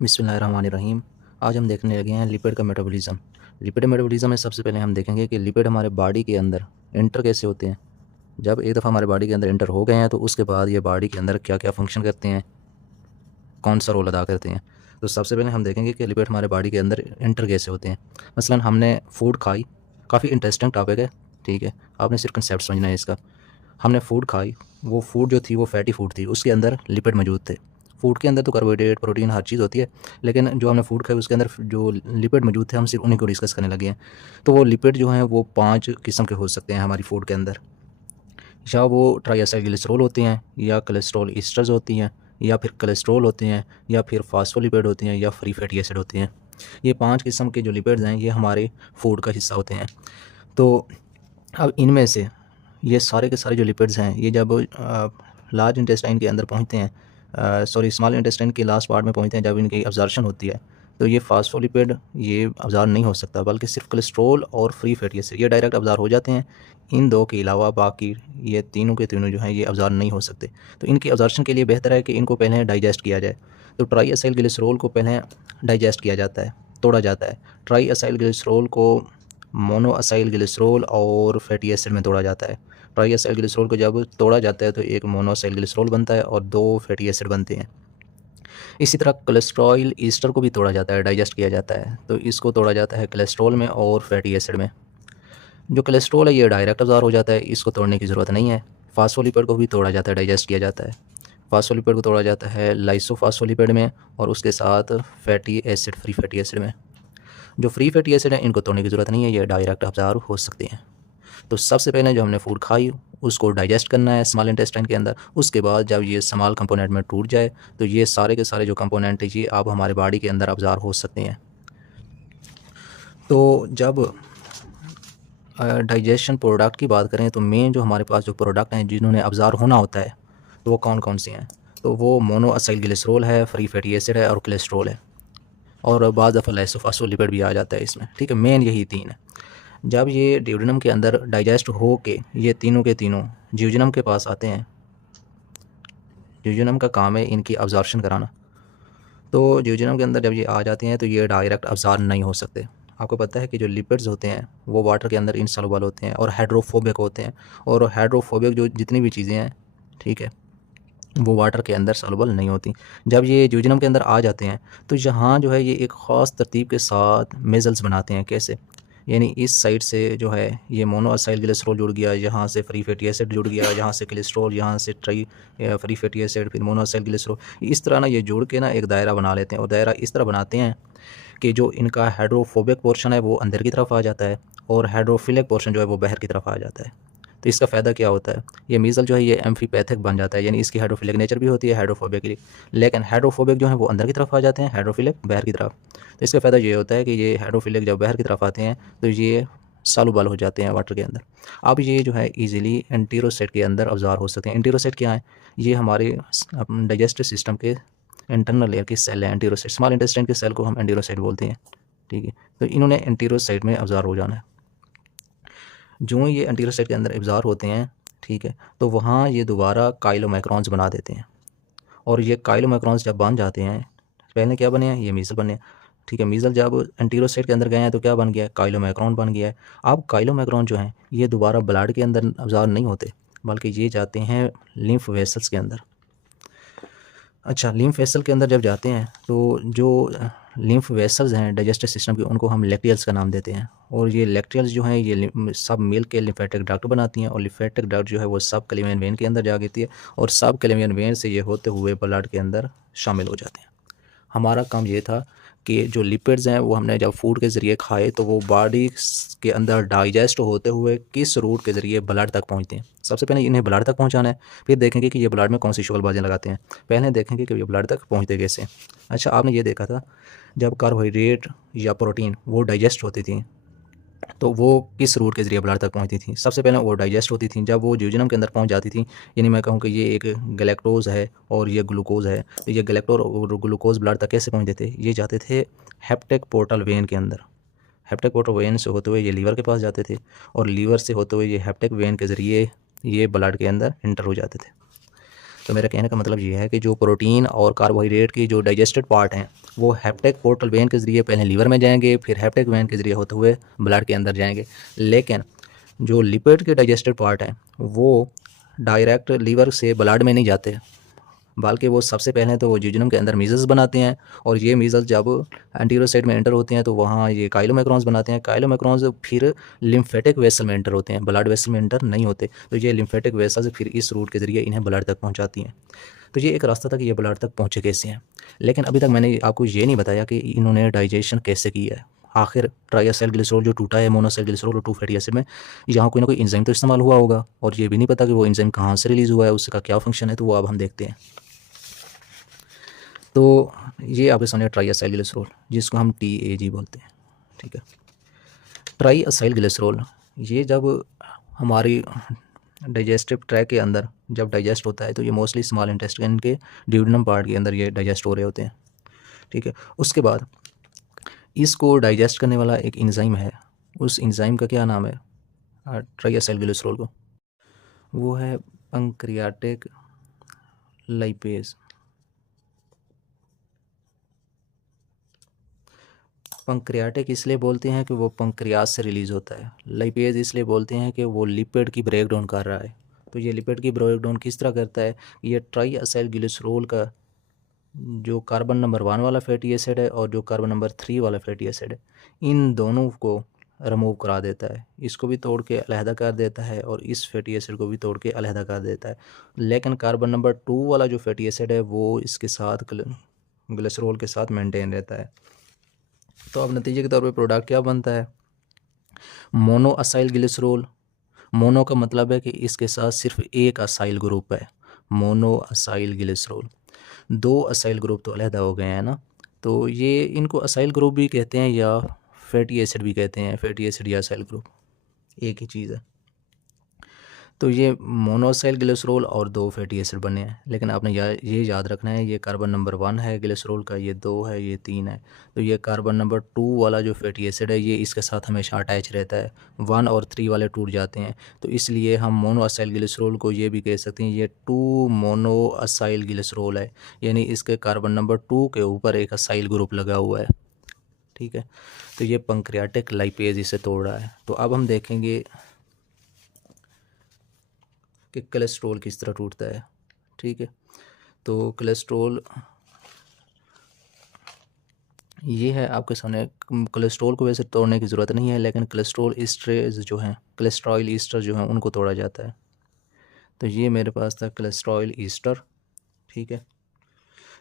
बिस्मिल्लाहिर्रहमानिर्रहीम। आज हम देखने लगे हैं लिपिड का मेटाबॉलिज़्म। लिपिड मेटाबॉलिज़्म में सबसे पहले हम देखेंगे कि लिपिड हमारे बॉडी के अंदर एंटर कैसे होते हैं। जब एक दफ़ा हमारे बॉडी के अंदर एंटर हो गए हैं तो उसके बाद ये बॉडी के अंदर क्या-क्या फ़ंक्शन करते हैं, कौन सा रोल अदा करते हैं। तो सबसे पहले हम देखेंगे कि लिपिड हमारे बॉडी के अंदर एंटर कैसे होते हैं। मसलन हमने फ़ूड खाई, काफ़ी इंटरेस्टिंग टॉपिक है, ठीक है, आपने सिर्फ कंसेप्ट समझना है इसका। हमने फ़ूड खाई, वो फ़ूड जो थी वो फैटी फ़ूड थी, उसके अंदर लिपिड मौजूद थे। फ़ूड के अंदर तो कार्बोहाइड्रेट, प्रोटीन हर चीज़ होती है, लेकिन जो हमने फ़ूड खाई उसके अंदर जो लिपिड मौजूद थे हम सिर्फ उन्हीं को डिस्कस करने लगे हैं। तो वो लिपिड जो हैं वो 5 किस्म के हो सकते हैं हमारी फ़ूड के अंदर। या वो ट्राइएसाइलग्लिसरॉल होते हैं, या कोलेस्ट्रॉल ईस्टर्स होती हैं, या फिर कोलेस्ट्रॉल होते हैं, या फिर फॉस्फोलिपिड होती हैं, या फ्री फैटी एसिड होते हैं। ये 5 किस्म के जो लिपिड्स हैं ये हमारे फ़ूड का हिस्सा होते हैं। तो अब इनमें से ये सारे के सारे जो लिपिड्स हैं ये जब लार्ज इंटेस्टाइन के अंदर पहुंचते हैं, सॉरी स्मॉल इंटेस्टाइन के लास्ट पार्ट में पहुंचते हैं, जब इनकी अब्जॉर्प्शन होती है तो ये फास्फोलिपिड ये अब्जॉर्ब नहीं हो सकता, बल्कि सिर्फ कोलेस्ट्रॉल और फ्री फैटी एसिड ये डायरेक्ट अब्जॉर्ब हो जाते हैं। इन दो के अलावा बाकी ये तीनों के तीनों जो हैं ये अब्जॉर्ब नहीं हो सकते। तो इनकी अब्जॉर्प्शन के लिए बेहतर है कि इनको पहले डाइजेस्ट किया जाए। तो ट्राई एसाइल ग्लिसरॉल को पहले डाइजेस्ट किया जाता है, तोड़ा जाता है। ट्राई एसाइल ग्लिसरॉल को मोनो असाइल ग्लिसरॉल और फैटी एसिड में तोड़ा जाता है। ट्राई एसाइल ग्लिसरॉल को जब तोड़ा जाता है तो एक मोनो असाइल ग्लिसरॉल बनता है और 2 फैटी एसिड बनते हैं। इसी तरह कोलेस्ट्रॉल ईस्टर को भी तोड़ा जाता है, डाइजेस्ट किया जाता है, तो इसको तोड़ा जाता है कोलेस्ट्रॉल में और फैटी एसिड में। जो कोलेस्ट्रॉल है ये डायरेक्ट अब्जॉर्ब हो जाता है, इसको तोड़ने की ज़रूरत नहीं है। फास्फोलिपिड को भी तोड़ा जाता है, डाइजेस्ट किया जाता है। फास्फोलिपिड को तोड़ा जाता है लाइसोफास्फोलिपिड में और उसके साथ fatty acid, free fatty acid में। जो फ्री फैटी एसिड है इनको तोड़ने की ज़रूरत नहीं है, ये डायरेक्ट अब्जॉर्ब हो सकते हैं। तो सबसे पहले जो हमने फूड खाई उसको डाइजेस्ट करना है स्मॉल इंटेस्टाइन के अंदर। उसके बाद जब ये स्मॉल कंपोनेंट में टूट जाए तो ये सारे के सारे जो कंपोनेंट है ये अब हमारे बॉडी के अंदर अब्जॉर्ब हो सकते हैं। तो जब डाइजेशन प्रोडक्ट की बात करें तो मेन जो हमारे पास जो प्रोडक्ट हैं जिन्होंने अब्जॉर्ब होना होता है तो वो कौन कौन से हैं। तो वो मोनो असाइल ग्लिसरॉल है, फ्री फैटी एसिड है और कोलेस्ट्रॉल है, और बाद दफ़ा लाइसोफॉस्फोलिपिड भी आ जाता है इसमें, ठीक है। मेन यही 3 है। जब ये ड्यूडेनम के अंदर डाइजेस्ट हो के ये तीनों के तीनों ज्यूजेनम के पास आते हैं, ज्यूजेनम का काम है इनकी अब्जॉर्प्शन कराना। तो ज्यूजेनम के अंदर जब ये आ जाते हैं तो ये डायरेक्ट अब्जॉर्ब नहीं हो सकते। आपको पता है कि जो लिपिड्स होते हैं वो वाटर के अंदर इनसॉल्युबल होते हैं और हाइड्रोफोबिक होते हैं, और हाइड्रोफोबिक जो जितनी भी चीज़ें हैं, ठीक है, वो वाटर के अंदर सॉल्युबल नहीं होती। जब ये ज्यूजेनम के अंदर आ जाते हैं तो यहाँ जो है ये एक ख़ास तरतीब के साथ मेजल्स बनाते हैं। कैसे? यानी इस साइड से जो है ये मोनो असाइल ग्लिसरॉल जुड़ गया, यहाँ से फ्री फैटी एसिड जुड़ गया, यहाँ से कोलेस्ट्रॉल, यहाँ से फ्री फैटी एसिड, फिर मोनो असाइल ग्लिसरॉल, इस तरह ना ये जुड़ के ना एक दायरा बना लेते हैं। और दायरा इस तरह बनाते हैं कि जो इनका हाइड्रोफोबिक पोर्शन है वो अंदर की तरफ आ जाता है और हाइड्रोफिलिक पोर्शन जो है वो बाहर की तरफ आ जाता है। तो इसका फ़ायदा क्या होता है, ये मीज़ल जो है ये एम्फीपैथिक बन जाता है, यानी इसकी हाइड्रोफिलिक नेचर भी होती है हाइड्रोफोबिक की, लेकिन हाइड्रोफोबिक जो है वो अंदर की तरफ आ जाते हैं, हाइड्रोफिलिक बाहर की तरफ। तो इसका फ़ायदा ये होता है कि ये हाइड्रोफिलिक जब बाहर की तरफ आते हैं तो ये सॉल्युबल हो जाते हैं वाटर के अंदर। अब ये जो है ईज़िली एंटीरोसाइट के अंदर अब्जॉर्ब हो सकते हैं। एंटीरोसाइट क्या है? ये हमारे डाइजेस्टिव सिस्टम के इंटरनल लेयर की सेल है एंटीरोसाइट। स्मॉल इंटेस्टाइन के सेल को हम एंटीरोसाइट बोलते हैं, ठीक है। तो इन्होंने एंटीरोसाइट में अब्जॉर्ब हो जाना है। जो ये एंटीरोसाइट के अंदर अब्जॉर्ब होते हैं, ठीक है, तो वहाँ ये दोबारा काइलोमाइक्रॉन्स बना देते हैं, और ये काइलोमाइक्रॉन्स जब बन जाते हैं, पहले क्या बने हैं, ये मीज़ल बने हैं, ठीक है। मीज़ल जब एंटीरोसाइट के अंदर गए हैं तो क्या बन गया है, काइलोमाइक्रॉन बन गया है। अब काइलोमाइक्रॉन जो हैं ये दोबारा ब्लड के अंदर अब्जॉर्ब नहीं होते, बल्कि ये जाते हैं लिम्फ वेसल्स के अंदर। अच्छा, लिम्फ वेसल के अंदर जब जाते हैं तो जो लिम्फ वेसल्स हैं डाइजेस्टिव सिस्टम के उनको हम लेक्टियल्स का नाम देते हैं, और ये लेक्टियल्स जो हैं ये सब मिल के लिम्फेटिक डक्ट बनाती हैं, और लिम्फेटिक डक्ट जो है वो सब क्लेवियन वेन के अंदर जा गिरती है, और सब क्लेवियन वेन से ये होते हुए ब्लड के अंदर शामिल हो जाते हैं। हमारा काम ये था कि जो लिपिड्स हैं वो हमने जब फूड के ज़रिए खाए तो वो बॉडी के अंदर डाइजेस्ट होते हुए किस रूट के ज़रिए ब्लड तक पहुंचते हैं। सबसे पहले इन्हें ब्लड तक पहुंचाना है, फिर देखेंगे कि ये ब्लड में कौन सी शोलबाजियाँ लगाते हैं। पहले देखेंगे कि ये ब्लड तक पहुंचते कैसे। अच्छा, आपने ये देखा था जब कार्बोहाइड्रेट या प्रोटीन वो डाइजेस्ट होती थी तो वो किस रूट के ज़रिए ब्लड तक पहुंचती थी। सबसे पहले वो डाइजेस्ट होती थी, जब वो ज्यूजेनम के अंदर पहुंच जाती थी, यानी मैं कहूँ कि ये एक गैलेक्टोज है और ये ग्लूकोज है, तो ये गैलेक्टोज और ग्लूकोज ब्लड तक कैसे पहुंचते थे, ये जाते थे हेप्टिक पोर्टल वेन के अंदर। हेप्टिक पोर्टल वेन से होते हुए ये लीवर के पास जाते थे, और लीवर से होते हुए ये हेप्टिक वेन के ज़रिए ये ब्लड के अंदर इंटर हो जाते थे। तो मेरा कहने का मतलब ये है कि जो प्रोटीन और कार्बोहाइड्रेट की जो डाइजेस्टेड पार्ट हैं वो हेप्टिक पोर्टल वेन के ज़रिए पहले लीवर में जाएंगे, फिर हेप्टिक वेन के ज़रिए होते हुए ब्लड के अंदर जाएंगे। लेकिन जो लिपिड के डाइजेस्टेड पार्ट हैं वो डायरेक्ट लीवर से ब्लड में नहीं जाते, बल्कि वो सबसे पहले तो वो जियोजेनम के अंदर मीजल्स बनाते हैं, और ये मीजल्स जब एंटीरियर साइड में एंटर होते हैं तो वहाँ ये काइलोमैक्रॉन्स बनाते हैं। काइलोमैक्रॉन्स फिर लिम्फेटिक वेसल में एंटर होते हैं, ब्लड वेसल में एंटर नहीं होते। तो ये लिम्फेटिक वेसल्स फिर इस रूट के ज़रिए इन्हें ब्लड तक पहुँचाती हैं। तो ये एक रास्ता था कि ये ब्लड तक पहुँचे कैसे हैं। लेकिन अभी तक मैंने आपको ये नहीं बताया कि इन्होंने डाइजेशन कैसे किया है। आखिर ट्राइएसाइल ग्लिसरॉल जो टूटा है मोनोसाइल ग्लिसरॉल और 2 फैटी एसिड में, यहाँ कोई ना कोई एंजाइम तो इस्तेमाल हुआ होगा, और ये भी नहीं पता कि वो एंजाइम कहाँ से रिलीज़ हुआ है, उसका क्या फंक्शन है। तो वो अब हम देखते हैं। तो ये आपके सामने ट्राइएसाइल ग्लिसरॉल, जिसको हम TAG बोलते हैं, ठीक है। ट्राइएसाइल ग्लिसरॉल ये जब हमारी डाइजेस्टिव ट्रैक के अंदर जब डाइजेस्ट होता है तो ये मोस्टली स्मॉल इंटेस्टाइन के ड्यूडेनम पार्ट के अंदर ये डाइजेस्ट हो रहे होते हैं, ठीक है। उसके बाद इसको डाइजेस्ट करने वाला एक एंजाइम है, उस एंजाइम का क्या नाम है ट्राइएसाइल ग्लिसरॉल को, वो है पैंक्रियाटिक लाइपेज। पैंक्रियाटिक इसलिए बोलते हैं कि वो पैंक्रियास से रिलीज़ होता है। लाइपेज इसलिए बोलते हैं कि वो लिपिड की ब्रेक डाउन कर रहा है। तो ये लिपिड की ब्रेक डाउन किस तरह करता है, ये ट्राइएसाइल ग्लिसरॉल का जो कार्बन नंबर 1 वाला फैटी एसिड है और जो कार्बन नंबर 3 वाला फैटी एसिड है, इन दोनों को रिमूव करा देता है। इसको भी तोड़ के अलहदा कर देता है और इस फैटी एसिड को भी तोड़ के अलहदा कर देता है। लेकिन कार्बन नंबर 2 वाला जो फैटी एसिड है वो इसके साथ ग्लिसरॉल के साथ मेंटेन रहता है। तो अब नतीजे के तौर पे प्रोडक्ट क्या बनता है, मोनो असाइल ग्लिसरॉल। मोनो का मतलब है कि इसके साथ सिर्फ एक असाइल ग्रुप है, mono acyl glycerol. 2 acyl group तो अलहदा हो गए हैं ना, तो ये इनको असाइल ग्रुप भी कहते हैं या फैटी एसिड भी कहते हैं। फैटी एसिड या असाइल ग्रुप एक ही चीज़ है। तो ये मोनोसाइल ग्लिसरॉल और 2 फैटी एसिड बने हैं। लेकिन आपने ये याद रखना है, ये कार्बन नंबर 1 है ग्लिसरॉल का, ये 2 है, ये 3 है। तो ये कार्बन नंबर 2 वाला जो फैटी एसिड है ये इसके साथ हमेशा अटैच रहता है, 1 और 3 वाले टूट जाते हैं। तो इसलिए हम मोनोअसाइल ग्लिसरॉल को ये भी कह सकते हैं ये 2 मोनोअसाइल ग्लिसरॉल है, यानी इसके कार्बन नंबर 2 के ऊपर एक असाइल ग्रुप लगा हुआ है, ठीक है। तो ये पैंक्रियाटिक लाइपेज इसे तोड़ रहा है। तो अब हम देखेंगे कि कोलेस्ट्रॉल किस तरह टूटता है, ठीक है। तो कोलेस्ट्रॉल ये है आपके सामने। कोलेस्ट्रॉल को वैसे तोड़ने की ज़रूरत नहीं है, लेकिन कोलेस्ट्रॉल ईस्टरेज जो हैं, कोलेस्ट्रॉल ईस्टर जो हैं, उनको तोड़ा जाता है। तो ये मेरे पास था कोलेस्ट्रॉल ईस्टर, ठीक है।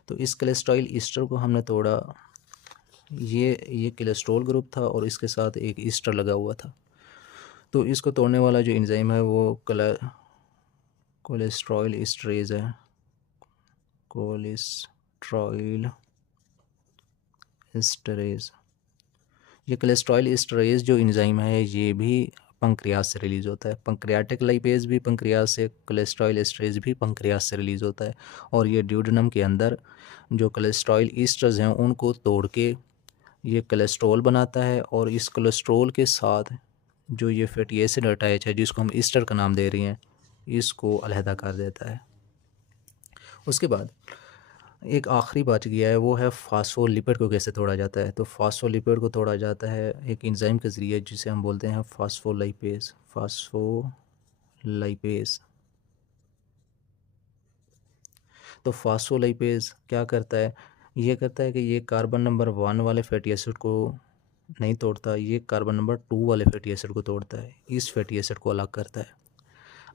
तो इस कोलेस्ट्रॉल ईस्टर को हमने तोड़ा, ये कोलेस्ट्रॉल ग्रुप था और इसके साथ एक ईस्टर लगा हुआ था। तो इसको तोड़ने वाला जो एंजाइम है वो कोलेस्ट्रॉल ईस्टरेज है, कोलेस्ट्रॉल ईस्टरेज। ये कोलेस्ट्रॉल ईस्टरेज जो एंजाइम है ये भी पंक्रियास से रिलीज़ होता है। पंक्रियाटिक लाइपेज भी पंक्रियास से, कोलेस्ट्रॉल ईस्टरेज भी पंक्रियास से रिलीज़ होता है। और ये ड्यूडेनम के अंदर जो कोलेस्ट्रॉल ईस्टर्स हैं उनको तोड़ के ये कोलेस्ट्रॉल बनाता है, और इस कोलेस्ट्रॉल के साथ जो ये फैटी एसिड अटैच है जिसको हम ईस्टर का नाम दे रहे हैं, इसको अलहदा कर देता है। उसके बाद एक आखिरी बच गया है, वो है फास्फोलिपिड को कैसे तोड़ा जाता है। तो फास्फोलिपिड को तोड़ा जाता है एक एंजाइम के ज़रिए जिसे हम बोलते हैं फास्फोलाइपेज। फास्फोलाइपेज। तो फास्फोलाइपेज क्या करता है, ये करता है कि ये कार्बन नंबर 1 वाले फैटी एसिड को नहीं तोड़ता, ये कार्बन नंबर 2 वाले फैटी एसिड को तोड़ता है, इस फैटी एसिड को अलग करता है।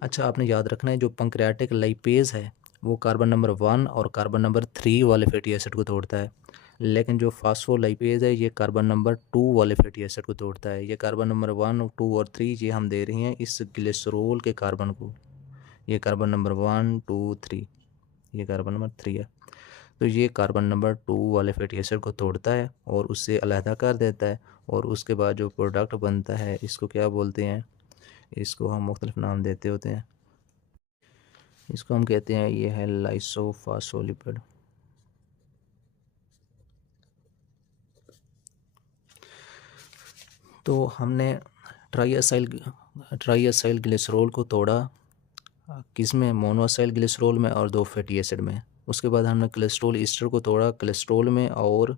अच्छा, आपने याद रखना है जो पैंक्रियाटिक लाइपेज है वो कार्बन नंबर 1 और कार्बन नंबर 3 वाले फैटी एसिड को तोड़ता है, लेकिन जो फास्फोलाइपेज है ये कार्बन नंबर 2 वाले फैटी एसिड को तोड़ता है। ये कार्बन नंबर 1, 2 और 3 ये हम दे रहे हैं इस ग्लिसरॉल के कार्बन को। ये कार्बन नंबर 1, 2, 3, ये कार्बन नंबर 3 है। तो ये कार्बन नंबर 2 वाले फैटी एसिड को तोड़ता है और उससे अलहदा कर देता है, और उसके बाद जो प्रोडक्ट बनता है इसको क्या बोलते हैं, इसको हम मुख्तलिफ नाम देते होते हैं। इसको हम कहते हैं ये है लाइसोफास्फोलिपिड। तो हमने ट्राइएसाइल ग्लिसरॉल को तोड़ा किस में, मोनोअसाइल ग्लिसरॉल में और 2 फैटी एसिड में। उसके बाद हमने कोलेस्ट्रॉल ईस्टर को तोड़ा कोलेस्ट्रॉल में और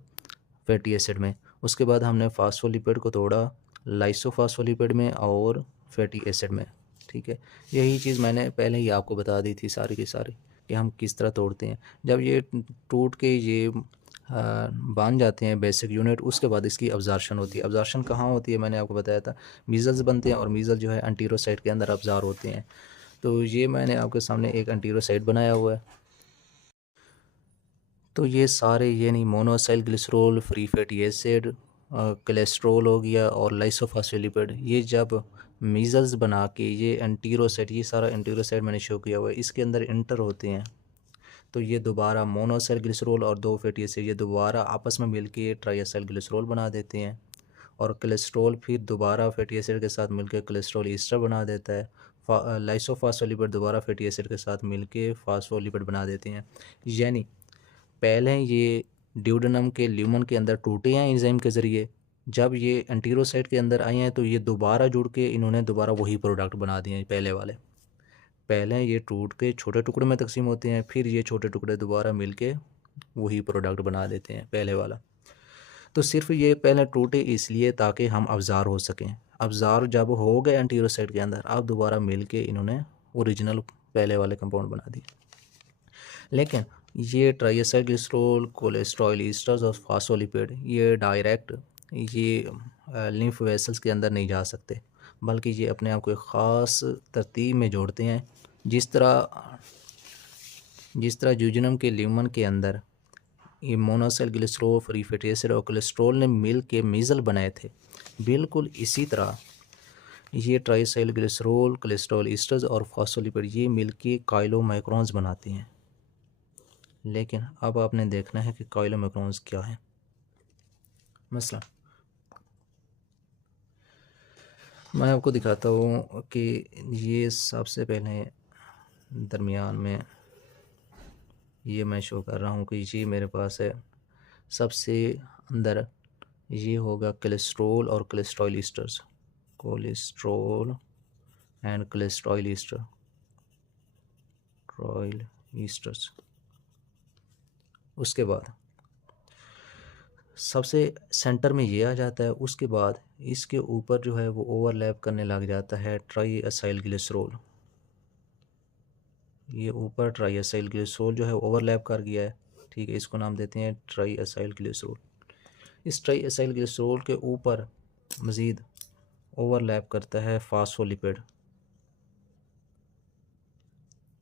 फैटी एसिड में। उसके बाद हमने फास्फोलिपिड को तोड़ा लाइसोफास्फोलिपिड में और फैटी एसिड में। ठीक है, यही चीज़ मैंने पहले ही आपको बता दी थी सारी की सारी कि हम किस तरह तोड़ते हैं। जब ये टूट के ये बांध जाते हैं बेसिक यूनिट, उसके बाद इसकी अब्जॉर्प्शन होती है। अब्जॉर्प्शन कहाँ होती है, मैंने आपको बताया था मीज़ल्स बनते हैं और मीज़ल जो है एंटीरोसाइट के अंदर अब्जॉर्ब होते हैं। तो ये मैंने आपके सामने एक एंटीरोसाइट बनाया हुआ है। तो ये सारे ये नहीं monoacyl glycerol, free fatty acid, cholesterol हो गया और लाइसोफॉस्फेलिपिड, ये जब मीज़ल्स बना के ये एंटीरोसाइट, ये सारा एंटीरोसाइट मैंने शो किया हुआ है, इसके अंदर इंटर होते हैं। तो ये दोबारा मोनोसाइल ग्लिसरॉल और 2 फैटी एसिड ये दोबारा आपस में मिलके ट्राइएसाइल ग्लिसरॉल बना देते हैं। और कोलेस्ट्रॉल फिर दोबारा फैटी एसिड के साथ मिलकर कोलेस्ट्रॉल ईस्टर बना देता है। लाइसोफॉस्फोलिपिड दोबारा फैटी एसिड के साथ मिलके फास्फोलिपिड बना देते हैं। यानी पहले ये ड्यूडेनम के ल्यूमन के अंदर टूटे हैं एंजाइम के ज़रिए, जब ये एंटीरोसाइट के अंदर आए हैं तो ये दोबारा जुड़ के इन्होंने दोबारा वही प्रोडक्ट बना दिए हैं पहले वाले। पहले ये टूट के छोटे टुकड़े में तकसीम होते हैं, फिर ये छोटे टुकड़े दोबारा मिलके वही प्रोडक्ट बना देते हैं पहले वाला। तो सिर्फ ये पहले टूटे इसलिए ताकि हम अब्ज़ार हो सकें। अब्ज़ार जब हो गए एंटीरोसाइट के अंदर, अब दोबारा मिलके इन्होंने ओरिजिनल पहले वाले कंपाउंड बना दिए। लेकिन ये ट्राइएसाइल ग्लिसरॉल, कोलेस्ट्रॉल ईस्टर्स और फास्फोलिपिड ये डायरेक्ट ये लिम्फ वेसल्स के अंदर नहीं जा सकते, बल्कि ये अपने आप को एक ख़ास तरतीब में जोड़ते हैं। जिस तरह ड्यूडेनम के ल्यूमन के अंदर ये मोनोसाइल ग्लिसरॉल, फ्री फैटी एसिड और कोलेस्ट्रॉल ने मिल के मीज़ल बनाए थे, बिल्कुल इसी तरह ये ट्राइएसाइल ग्लिसरॉल, कोलेस्ट्रॉल ईस्टर्स और फास्फोलिपिड ये मिल के काइलोमाइक्रोन्स बनाते हैं। लेकिन अब आपने देखना है कि काइलोमाइक्रोन्स क्या है। मसला मैं आपको दिखाता हूँ कि ये सबसे पहले दरमियान में ये मैं शो कर रहा हूँ कि ये मेरे पास है। सबसे अंदर ये होगा कोलेस्ट्रॉल और cholesterol esters, cholesterol and cholesterol Easter, trial esters. उसके बाद सबसे सेंटर में ये आ जाता है। उसके बाद इसके ऊपर जो है वो ओवरलैप करने लग जाता है ट्राइएसाइल ग्लिसरॉल। ये ऊपर ट्राइएसाइल ग्लिसरॉल जो है ओवरलैप कर गया है। ठीक है, इसको नाम देते हैं ट्राइएसाइल ग्लिसरॉल। इस ट्राइएसाइल ग्लिसरॉल के ऊपर मज़ीद ओवरलैप करता है फास्फोलिपिड।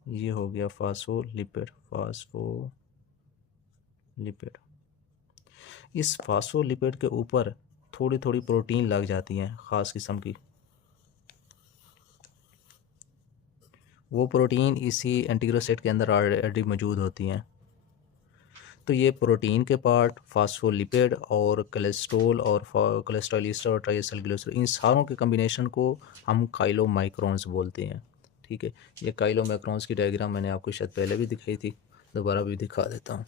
ये हो गया फास्फोलिपिड। इस फास्फोलिपिड के ऊपर थोड़ी थोड़ी प्रोटीन लग जाती हैं ख़ास किस्म की। वो प्रोटीन इसी एंटीरोसाइट के अंदर ऑलरेडी मौजूद होती हैं। तो ये प्रोटीन के पार्ट, फास्फोलिपिड और कोलेस्ट्रॉल और कोलेस्ट्रॉल ईस्टर और ट्राइएसाइल ग्लिसरॉल, इन सारों के कम्बिनेशन को हम काइलोमाइक्रोन्स बोलते हैं। ठीक है, ये काइलोमाइक्रोन्स की डायग्राम मैंने आपको शायद पहले भी दिखाई थी, दोबारा भी दिखा देता हूँ।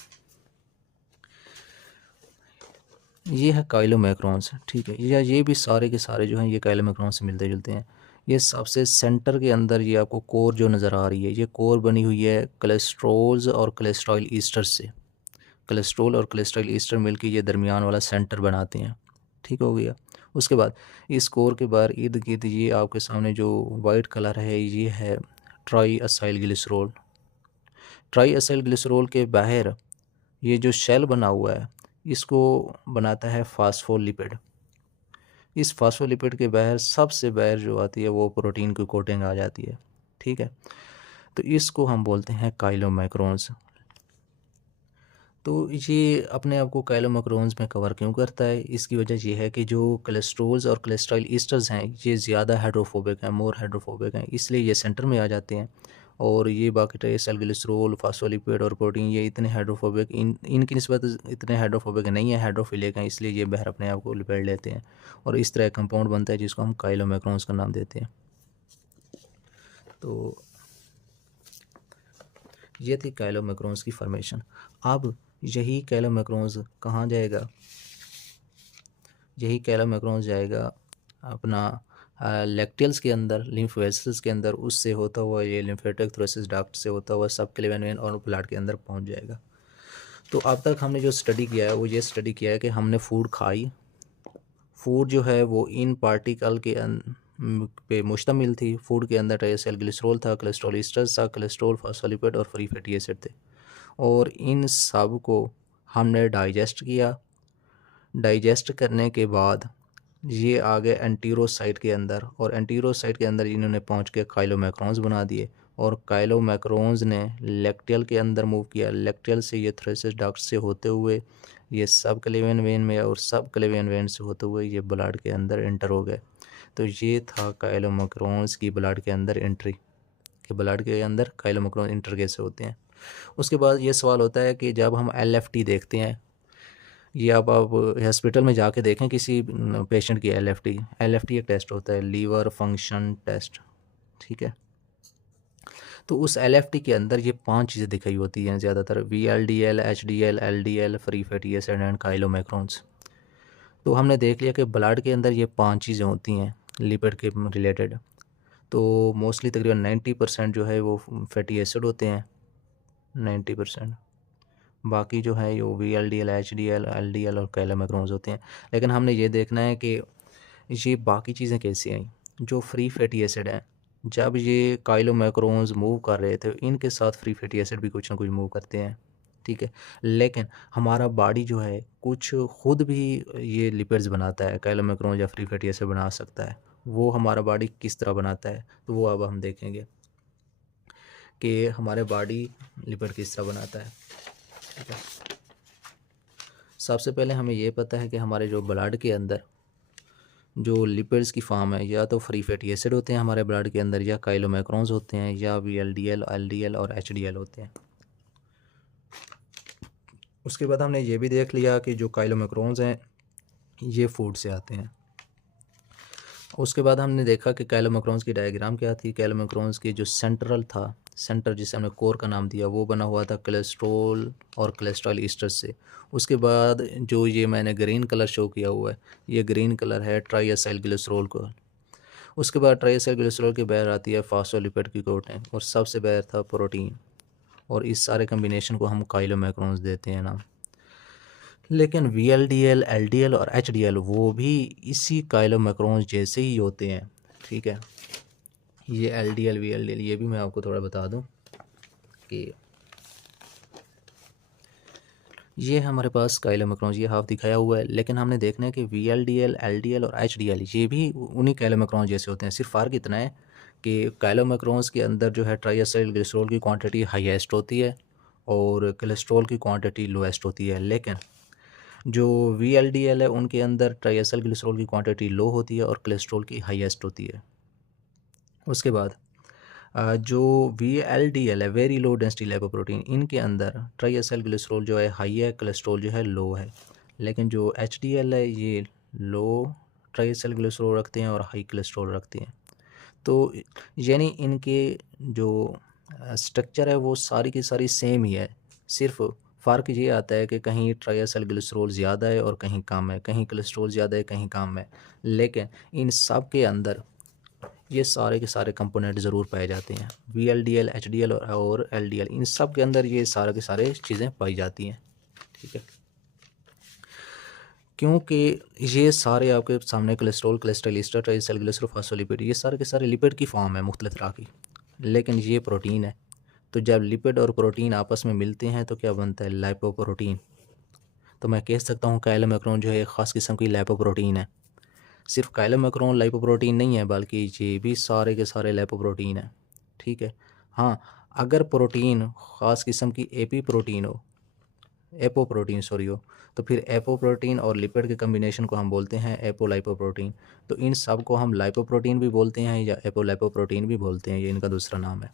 ये है काइलोमाइक्रोन्स। ठीक है, ये भी सारे के सारे जो हैं ये काइलोमाइक्रोन्स से मिलते जुलते हैं। ये सबसे सेंटर के अंदर ये आपको कोर जो नज़र आ रही है, ये कोर बनी हुई है कोलेस्ट्रॉल्स और कोलेस्ट्रॉल ईस्टर से। कोलेस्ट्रॉल और कोलेस्ट्रॉल ईस्टर मिलकर ये दरमियान वाला सेंटर बनाते हैं। ठीक हो गया। उसके बाद इस कोर के बाहर इर्द गिर्द ये आपके सामने जो वाइट कलर है ये है ट्राइएसाइल ग्लिसरॉल। ट्राइएसाइल ग्लिसरॉल के बाहर ये जो शेल बना हुआ है इसको बनाता है फास्फोलिपिड। इस फास्फोलिपिड के बाहर सबसे बाहर जो आती है वो प्रोटीन की कोटिंग आ जाती है। ठीक है, तो इसको हम बोलते हैं काइलोमाइक्रोन्स। तो ये अपने आप को काइलोमाइक्रोन्स में कवर क्यों करता है, इसकी वजह ये है कि जो कोलेस्ट्रॉल्स और कोलेस्ट्रॉल ईस्टर्स हैं ये ज़्यादा हाइड्रोफोबिक हैं, मोर हाइड्रोफोबिक हैं, इसलिए ये सेंटर में आ जाते हैं। और ये बाकी ट्राइएसाइल ग्लिसरॉल, फास्फोलिपिड और प्रोटीन ये इतने हाइड्रोफोबिक इनकी निस्बत इतने हाइड्रोफोबिक नहीं है, हाइड्रोफिलिक हैं, इसलिए ये बाहर अपने आप को लपेट लेते हैं और इस तरह कंपाउंड बनता है जिसको हम काइलोमाइक्रोन्स का नाम देते हैं। तो ये थी काइलोमाइक्रोन्स की फॉर्मेशन। अब यही काइलोमाइक्रोन्स कहाँ जाएगा, यही काइलोमाइक्रोन्स जाएगा अपना लैक्टियल्स के अंदर, लिम्फ वेसल्स के अंदर, उससे होता हुआ ये लिम्फेटिक थ्रोसिस डक्ट से होता हुआ सब क्लेवन वेन और ब्लड के अंदर पहुंच जाएगा। तो अब तक हमने जो स्टडी किया है वो ये स्टडी किया है कि हमने फूड खाई, फूड जो है वो इन पार्टिकल के पे मुश्तमिल थी। फूड के अंदर ट्राइएसिल ग्लिसरॉल था, कोलेस्ट्रॉल ईस्टर्स था, कोलेस्ट्रॉल, फॉस्फोलिपिड और फ्री फैटी एसिड थे। और इन सब को हमने डाइजेस्ट किया। डाइजेस्ट करने के बाद ये आ गए एंटीरोसाइट के अंदर, और एंटीरोसाइट के अंदर इन्होंने पहुंच के काइलोमैक्रोन्स बना दिए, और काइलोमैक्रोन्स ने लैक्टियल के अंदर मूव किया। लैक्टियल से ये थ्रेसिस डक्ट से होते हुए ये सब क्लेवियन वेन में, और सब क्लेवियन वेन से होते हुए ये ब्लड के अंदर एंटर हो गए। तो ये था काइलोमैक्रोन्स की ब्लड के अंदर एंट्री, कि ब्लड के अंदर काइलोमैक्रोन इंटर कैसे होते हैं। उसके बाद ये सवाल होता है कि जब हम LFT देखते हैं, ये अब आप हॉस्पिटल में जाके देखें किसी पेशेंट की LFT एक टेस्ट होता है, लीवर फंक्शन टेस्ट, ठीक है। तो उस LFT के अंदर ये 5 चीज़ें दिखाई होती हैं ज़्यादातर, VLDL, HDL, LDL, free fatty acid and chylomicrons. तो हमने देख लिया कि ब्लड के अंदर ये 5 चीज़ें होती हैं लिपिड के रिलेटेड। तो मोस्टली तकरीबन 90% जो है वो फैटी एसिड होते हैं, 90%। बाकी जो है वो VLDL, HDL, LDL और काइलोमैक्रोन्स होते हैं। लेकिन हमने ये देखना है कि ये बाकी चीज़ें कैसे आई। जो फ्री फैटी एसिड हैं, जब ये काइलोमैक्रोन्स मूव कर रहे थे, इनके साथ फ्री फैटी एसिड भी कुछ ना कुछ मूव करते हैं, ठीक है। लेकिन हमारा बॉडी जो है कुछ खुद भी ये लिपिड्स बनाता है, काइलोमैक्रोन्स या फ्री फैटी एसिड बना सकता है। वो हमारा बॉडी किस तरह बनाता है, तो वो अब हम देखेंगे कि हमारे बॉडी लिपिड किस तरह बनाता है, ठीक है। सबसे पहले हमें ये पता है कि हमारे जो ब्लड के अंदर जो लिपिड्स की फॉर्म है, या तो फ्री फैटी एसिड होते हैं हमारे ब्लड के अंदर, या काइलोमैक्रोन्स होते हैं, या VLDL, LDL और HDL होते हैं। उसके बाद हमने ये भी देख लिया कि जो काइलोमैक्रोन्स हैं ये फूड से आते हैं। उसके बाद हमने देखा कि काइलोमैक्रोन्स की डायग्राम क्या थी। काइलोमैक्रोन्स की जो सेंट्रल था, सेंटर जिसे हमने कोर का नाम दिया, वो बना हुआ था कोलेस्ट्रॉल और कोलेस्ट्रॉल ईस्टर से। उसके बाद जो ये मैंने ग्रीन कलर शो किया हुआ है, ये ग्रीन कलर है ट्राइएसाइल ग्लिसरॉल को। उसके बाद ट्राइएसाइल ग्लिसरॉल की बाहर आती है फॉस्फोलिपिड की कोटिंग, और सबसे बाहर था प्रोटीन, और इस सारे कम्बिनेशन को हम काइलोमैक्रोन्स देते हैं नाम। लेकिन VLDL, LDL और HDL वो भी इसी काइलोमैक्रोन्स जैसे ही होते हैं, ठीक है। ये LDL, VLDL ये भी मैं आपको थोड़ा बता दूं कि ये हमारे पास काइलोमैक्रोन्स ये हाफ दिखाया हुआ है, लेकिन हमने देखना है कि VLDL, LDL और HDL ये भी उन्हीं काइलोमैक्रोन्स जैसे होते हैं। सिर्फ फ़र्क इतना है कि काइलोमैक्रोन्स के अंदर जो है ट्राइएसाइल ग्लिसरॉल की क्वांटिटी हाईएस्ट होती है और कोलेस्ट्रॉल की क्वांटिटी लोएस्ट होती है। लेकिन जो VLDL है उनके अंदर ट्राइएसाइल ग्लिसरॉल की क्वांटिटी लो होती है और कोलेस्ट्रॉल की हाईएस्ट होती है। उसके बाद जो VLDL है, वेरी लो डेंसिटी लिपोप्रोटीन, इनके अंदर ट्राइएसाइल ग्लिसरॉल जो है हाई है, कोलेस्ट्रॉल जो है लो है। लेकिन जो HDL है ये लो ट्राइएसाइल ग्लिसरॉल रखते हैं और हाई कोलेस्ट्रॉल रखते हैं। तो यानी इनके जो स्ट्रक्चर है वो सारी की सारी सेम ही है, सिर्फ फ़र्क ये आता है कि कहीं ट्राइएसाइल ग्लिसरॉल ज़्यादा है और कहीं कम है, कहीं कोलेस्ट्रॉल ज़्यादा है कहीं कम है। लेकिन इन सब के अंदर ये सारे के सारे कंपोनेंट ज़रूर पाए जाते हैं। VLDL, HDL और LDL, इन सब के अंदर ये सारे के सारे चीज़ें पाई जाती हैं, ठीक है। क्योंकि ये सारे आपके सामने cholesterol, cholesterol ester, triacyl glycerol, phospholipid, ये सारे के सारे लिपिड की फॉर्म है मुख्तलिफ तरह की, लेकिन ये प्रोटीन है। तो जब लिपिड और प्रोटीन आपस में मिलते हैं तो क्या बनता है, लाइपोप्रोटीन। तो मैं कह सकता हूँ काइलोमैक्रोन जो है एक ख़ास किस्म की लाइपोप्रोटीन है। सिर्फ काइलोमैक्रोन लाइपोप्रोटीन नहीं है, बल्कि ये भी सारे के सारे लाइपोप्रोटीन है, ठीक है। हाँ, अगर प्रोटीन ख़ास किस्म की एपोप्रोटीन हो, तो फिर एपोप्रोटीन और लिपिड के कम्बिनेशन को हम बोलते हैं एपोलाइपोप्रोटीन। तो इन सब को हम लाइपोप्रोटीन भी बोलते हैं या एपोलाइपोप्रोटीन भी बोलते हैं, ये इनका दूसरा नाम है।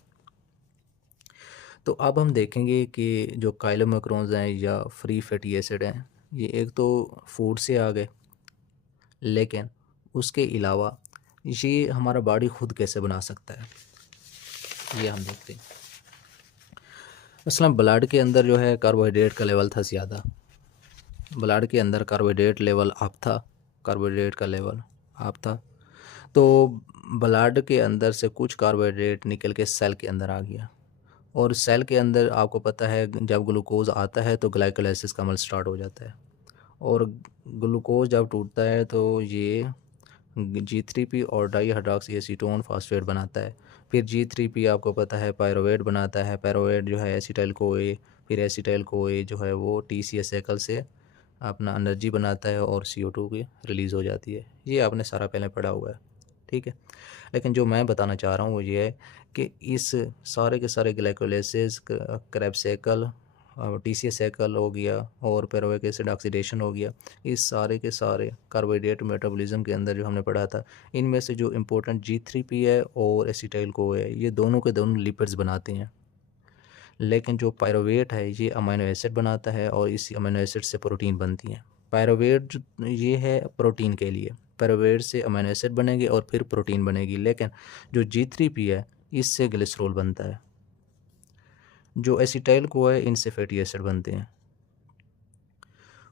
तो अब हम देखेंगे कि जो काइलोमैक्रोन्स हैं या फ्री फैटी एसिड हैं, ये एक तो फूड से आ गए, लेकिन उसके अलावा ये हमारा बॉडी खुद कैसे बना सकता है, ये हम देखते हैं। मसलन ब्लड के अंदर जो है कार्बोहाइड्रेट का लेवल था ज़्यादा, ब्लड के अंदर कार्बोहाइड्रेट लेवल अप था, कार्बोहाइड्रेट का लेवल अप था। तो ब्लड के अंदर से कुछ कार्बोहाइड्रेट निकल के सेल के अंदर आ गया, और सेल के अंदर आपको पता है जब ग्लूकोज आता है तो ग्लाइकोलाइसिस का अमल स्टार्ट हो जाता है, और ग्लूकोज जब टूटता है तो ये G3P और डाईहाइड्रॉक्सी एसीटोन फास्फेट बनाता है। फिर G3P आपको पता है पायरुवेट बनाता है, पायरुवेट जो है एसिटाइल CoA, फिर एसिटाइल CoA जो है वो TCA साइकिल से अपना एनर्जी बनाता है और CO2 की रिलीज़ हो जाती है। ये आपने सारा पहले पढ़ा हुआ है, ठीक है। लेकिन जो मैं बताना चाह रहा हूँ वो ये है कि इस सारे के सारे glycolysis, Krebs cycle, TCA cycle हो गया और पायरुवेट एसिड ऑक्सीडेशन हो गया, इस सारे के सारे कार्बोहाइड्रेट मेटाबॉलिज्म के अंदर जो हमने पढ़ा था, इनमें से जो इम्पोर्टेंट G3P है और एसिटाइल CoA है, ये दोनों के दोनों लिपिड्स बनाते हैं। लेकिन जो पायरुवेट है ये अमीनो एसिड बनाता है और इसी अमीनो एसिड से प्रोटीन बनती है। पायरुवेट ये है प्रोटीन के लिए, पायरुवेट से अमीनो एसिड बनेगी और फिर प्रोटीन बनेगी। लेकिन जो G3P है इससे ग्लिसरॉल बनता है, जो एसिटाइल CoA है इनसे फैटी एसिड बनते हैं।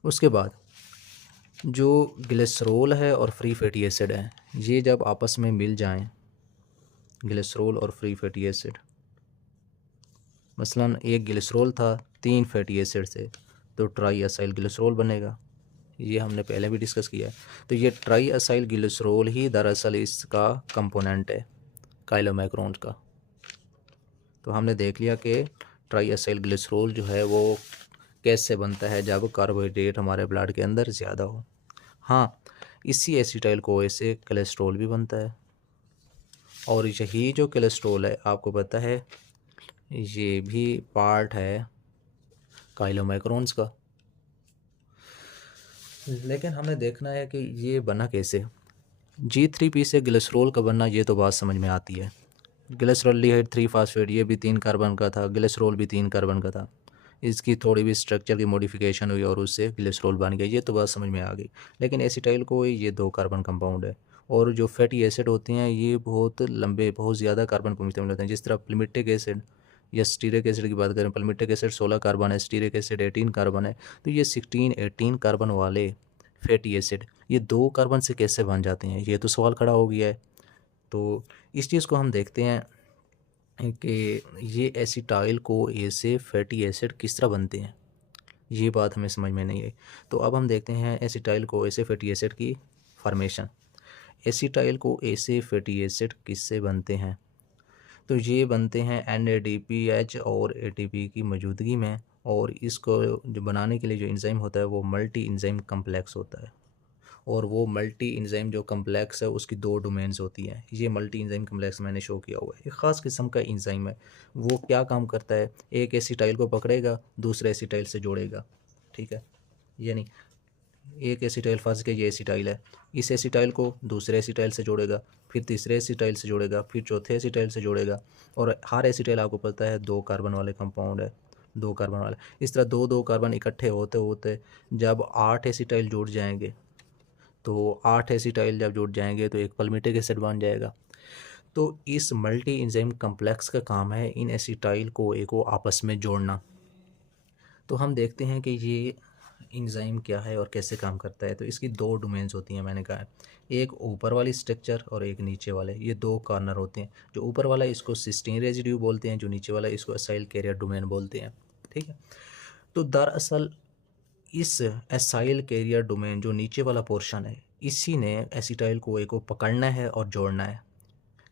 उसके बाद जो ग्लिसरॉल है और फ्री फैटी एसिड है, ये जब आपस में मिल जाएं, ग्लिसरॉल और फ्री फैटी एसिड, मसलन एक ग्लिसरॉल था 3 फैटी एसिड से, तो ट्राई असाइल ग्लिसरॉल बनेगा। ये हमने पहले भी डिस्कस किया है। तो ये ट्राई असाइल ग्लिसरॉल ही दरअसल इसका कंपोनेंट है काइलोमैक्रोन्स का। तो हमने देख लिया कि ट्राई असाइल ग्लिसरॉल जो है वो कैसे बनता है, जब कार्बोहाइड्रेट हमारे ब्लड के अंदर ज़्यादा हो। हाँ, इसी एसिटाइल CoA से कोलेस्ट्रॉल भी बनता है, और यही जो कोलेस्ट्रॉल है आपको पता है ये भी पार्ट है काइलोमैक्रोन्स का। लेकिन हमने देखना है कि ये बना कैसे। G3P से ग्लिसरॉल का बनना, ये तो बात समझ में आती है। ग्लिसरॉल्डिहाइड 3 फास्फेट, ये भी 3 कार्बन का था, ग्लिसरॉल भी 3 कार्बन का था। इसकी थोड़ी भी स्ट्रक्चर की मॉडिफिकेशन हुई और उससे ग्लिसरॉल बन गया, ये तो बात समझ में आ गई। लेकिन एसिटाइल CoA ये 2 कार्बन कंपाउंड है, और जो फैटी एसिड होते हैं ये बहुत लंबे, बहुत ज़्यादा कार्बन को मुश्तमिल होते हैं। जिस तरह प्लमिटिक एसिड या स्टीरिक एसिड की बात करें, प्लमिटिक एसिड 16 कार्बन है, स्टीरिक एसिड 18 कार्बन है, तो ये 16-18 कार्बन वाले फैटी एसिड ये 2 कार्बन से कैसे बन जाते हैं, ये तो सवाल खड़ा हो गया है। तो इस चीज़ को हम देखते हैं कि ये एसिटाइल CoA से फैटी एसिड किस तरह बनते हैं, ये बात हमें समझ में नहीं आई। तो अब हम देखते हैं एसिटाइल CoA से फैटी एसिड की फॉर्मेशन। एसिटाइल CoA से फैटी एसिड किससे बनते हैं, तो ये बनते हैं NADPH और ATP की मौजूदगी में, और इसको जो बनाने के लिए जो एंजाइम होता है वो मल्टी एंजाइम कम्प्लेक्स होता है। और वो मल्टी एंजाइम जो कम्प्लेक्स है उसकी 2 डोमेन्स होती हैं। ये मल्टी एंजाइम कम्प्लेक्स मैंने शो किया हुआ है, एक ख़ास किस्म का एंजाइम है। वो क्या काम करता है, एक एसिटाइल को पकड़ेगा, दूसरे एसिटाइल से जोड़ेगा, ठीक है। यानी एक एसिटाइल, फंस के ये एसिटाइल है, इस एसिटाइल को दूसरे एसिटाइल से जोड़ेगा, फिर तीसरे एसिटाइल से जोड़ेगा, फिर चौथे एसिटाइल से जोड़ेगा। और हर एसिटाइल आपको पता है 2 कार्बन वाले कंपाउंड है, 2 कार्बन वाले। इस तरह 2-2 कार्बन इकट्ठे होते होते जब 8 एसिटाइल जुड़ जाएंगे, तो 8 एसिटाइल जब जुड़ जाएंगे तो एक पल्मिटिक एसिड बन जाएगा। तो इस मल्टी एंजाइम कम्प्लेक्स का काम है इन एसिटाइल CoA को आपस में जोड़ना। तो हम देखते हैं कि ये एंजाइम क्या है और कैसे काम करता है। तो इसकी 2 डोमेन्स होती हैं, मैंने कहा है, एक ऊपर वाली स्ट्रक्चर और एक नीचे वाले। ये 2 कॉर्नर होते हैं। जो ऊपर वाला इसको सिस्टीन रेजिड्यू बोलते हैं, जो नीचे वाला इसको असाइल कैरियर डोमेन बोलते हैं, ठीक है। तो दरअसल इस एसाइल कैरियर डोमेन जो नीचे वाला पोर्शन है, इसी ने एसिटाइल CoA को पकड़ना है और जोड़ना है।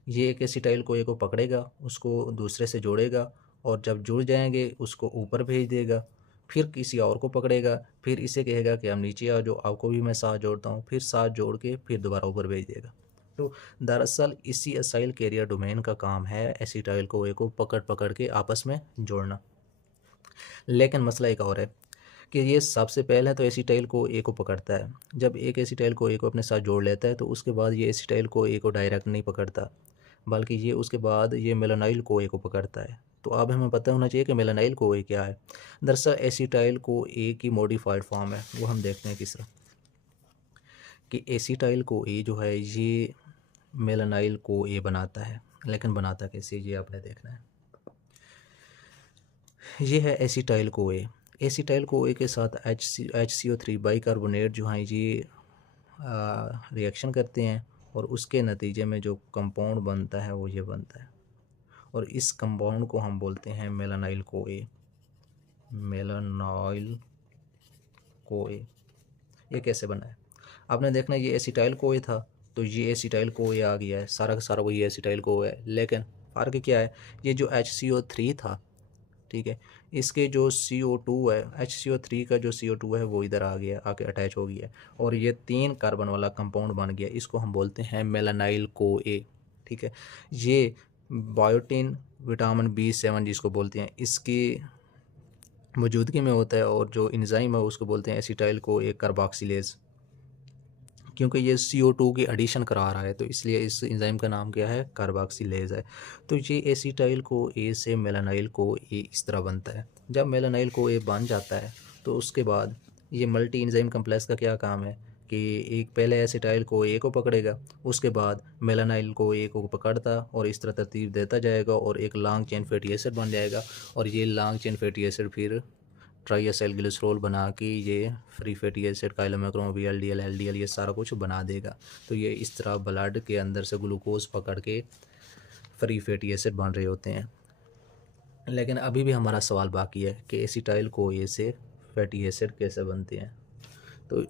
ये एक एसिटाइल CoA को पकड़ेगा, उसको दूसरे से जोड़ेगा, और जब जुड़ जाएंगे उसको ऊपर भेज देगा, फिर किसी और को पकड़ेगा, फिर इसे कहेगा कि आप नीचे आ जाओ, आपको भी मैं साथ जोड़ता हूँ, फिर साथ जोड़ के फिर दोबारा ऊपर भेज देगा। तो दरअसल इसी एसाइल कैरियर डोमेन का काम है एसिटाइल CoA को पकड़ पकड़ के आपस में जोड़ना। लेकिन मसला एक और है कि ये सबसे पहले तो एसिटाइल CoA को पकड़ता है। जब एक एसिटाइल CoA को अपने साथ जोड़ लेता है तो उसके बाद ये एसिटाइल CoA को डायरेक्ट नहीं पकड़ता, बल्कि ये उसके बाद ये मेलानाइल CoA को पकड़ता है। तो अब हमें पता होना चाहिए कि मेलानाइल CoA क्या है। दरअसल एसिटाइल CoA की मॉडिफाइड फॉर्म है, वो हम देखते हैं किस तरह कि एसिटाइल CoA जो है ये मेलानाइल CoA बनाता है। लेकिन बनाता कैसे, ये आपने देखना है। ये है एसिटाइल CoA। एसिटाइल CoA के साथ HCO3 बाइकार्बोनेट जो हैं ये रिएक्शन करते हैं, और उसके नतीजे में जो कंपाउंड बनता है वो ये बनता है। और इस कंपाउंड को हम बोलते हैं मेलानाइल CoA। मेलानाइल CoA ये कैसे बना है? आपने देखना ये एसिटाइल CoA था, तो ये एसिटाइल CoA आ गया है, सारा का सारा वही एसिटाइल CoA है, लेकिन फ़र्क क्या है, ये जो HCO3 था, ठीक है, इसके जो CO2 है, HCO3 का जो CO2 है वो इधर आ गया, आके अटैच हो गया, और ये 3 कार्बन वाला कंपाउंड बन गया, इसको हम बोलते हैं मेलानाइल CoA। ठीक है, ये बायोटिन विटामिन B7 जिसको बोलते हैं, इसकी मौजूदगी में होता है, और जो एंजाइम है उसको बोलते हैं एसिटाइल CoA कार्बोक्सिलेज। क्योंकि ये CO2 की एडिशन करा रहा है, तो इसलिए इस एंजाइम का नाम क्या है, कार्बोक्सिलेज है। तो ये एसिटाइल CoA से मेलानाइल CoA इस तरह बनता है। जब मेलानाइल CoA बन जाता है तो उसके बाद ये मल्टी एंजाइम कम्प्लेक्स का क्या काम है कि एक पहले एसिटाइल CoA को पकड़ेगा, उसके बाद मेलानाइल CoA को पकड़ता और इस तरह तरतीब देता जाएगा, और एक लॉन्ग चेन फैटी एसिड बन जाएगा, और ये लॉन्ग चेन फैटी एसिड फिर ट्राइएसाइल ग्लिसरॉल बना के ये free fatty acid chylomicron VLDL LDL ये सारा कुछ बना देगा। तो ये इस तरह ब्लड के अंदर से ग्लूकोज पकड़ के फ्री फैटी एसिड बन रहे होते हैं। लेकिन अभी भी हमारा सवाल बाकी है कि एसिटाइल CoA से फैटी एसिड कैसे बनते हैं। तो